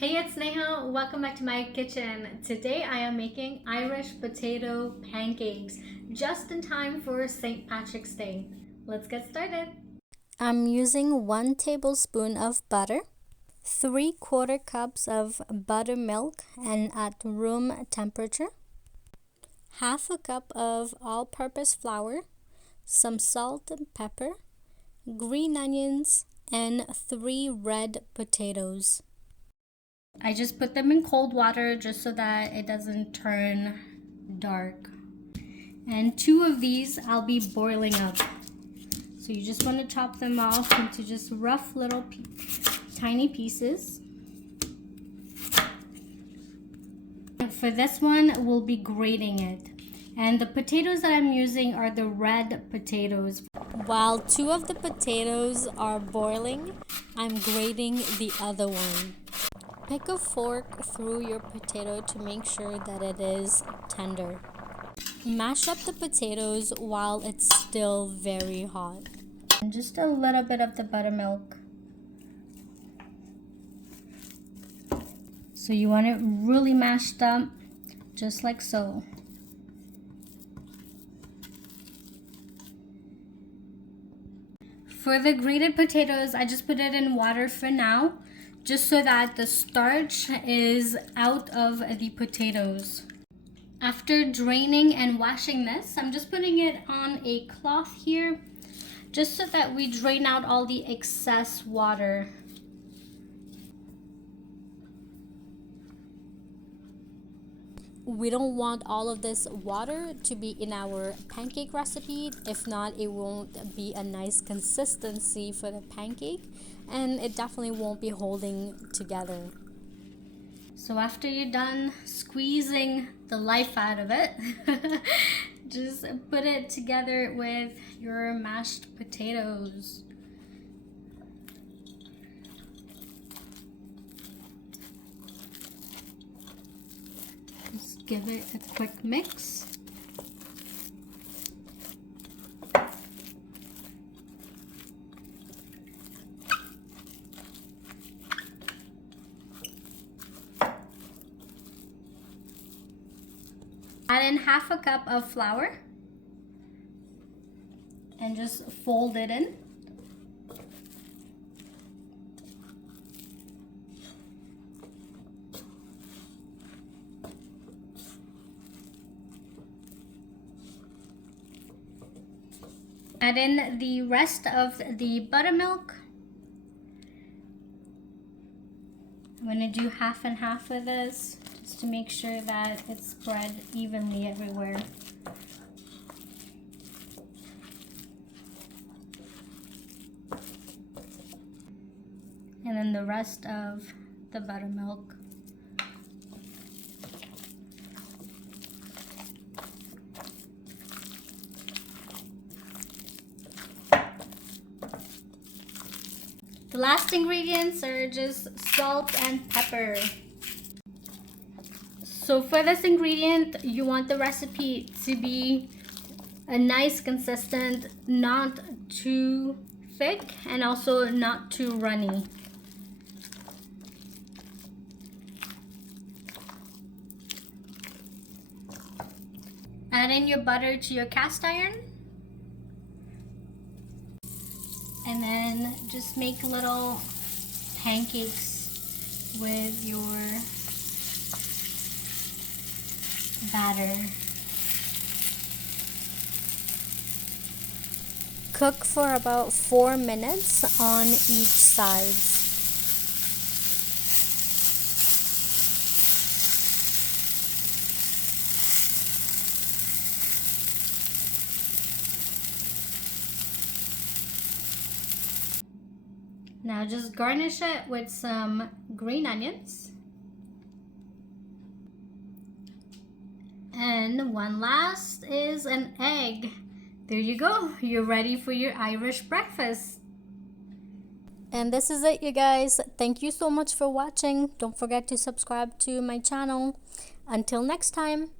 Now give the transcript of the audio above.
Hey, it's Neha. Welcome back to my kitchen. Today I am making Irish potato pancakes just in time for St. Patrick's Day. Let's get started. I'm using 1 tablespoon of butter, 3/4 cups of buttermilk and at room temperature, half a cup of all-purpose flour, some salt and pepper, green onions, and 3 red potatoes. I just put them in cold water just so that it doesn't turn dark. And 2 of these I'll be boiling up. So you just want to chop them off into just rough little tiny pieces. And for this one, we'll be grating it. And the potatoes that I'm using are the red potatoes. While 2 of the potatoes are boiling, I'm grating the other one. Pick a fork through your potato to make sure that it is tender. Mash up the potatoes while it's still very hot. And just a little bit of the buttermilk. So you want it really mashed up, just like so. For the grated potatoes, I just put it in water for now, just so that the starch is out of the potatoes. After draining and washing this, I'm just putting it on a cloth here, just so that we drain out all the excess water. We don't want all of this water to be in our pancake recipe. If not, it won't be a nice consistency for the pancake, and it definitely won't be holding together. So after you're done squeezing the life out of it, just put it together with your mashed potatoes. Just give it a quick mix. Add in half a cup of flour and just fold it in. Add in the rest of the buttermilk. I'm going to do half and half of this just to make sure that it's spread evenly everywhere. And then the rest of the buttermilk. The last ingredients are just salt and pepper. So for this ingredient, you want the recipe to be a nice consistent, not too thick and also not too runny. Add in your butter to your cast iron. And then just make little pancakes with your batter. Cook for about 4 minutes on each side. Now just garnish it with some green onions. And one last is an egg. There you go. You're ready for your Irish breakfast. And this is it, you guys. Thank you so much for watching. Don't forget to subscribe to my channel. Until next time.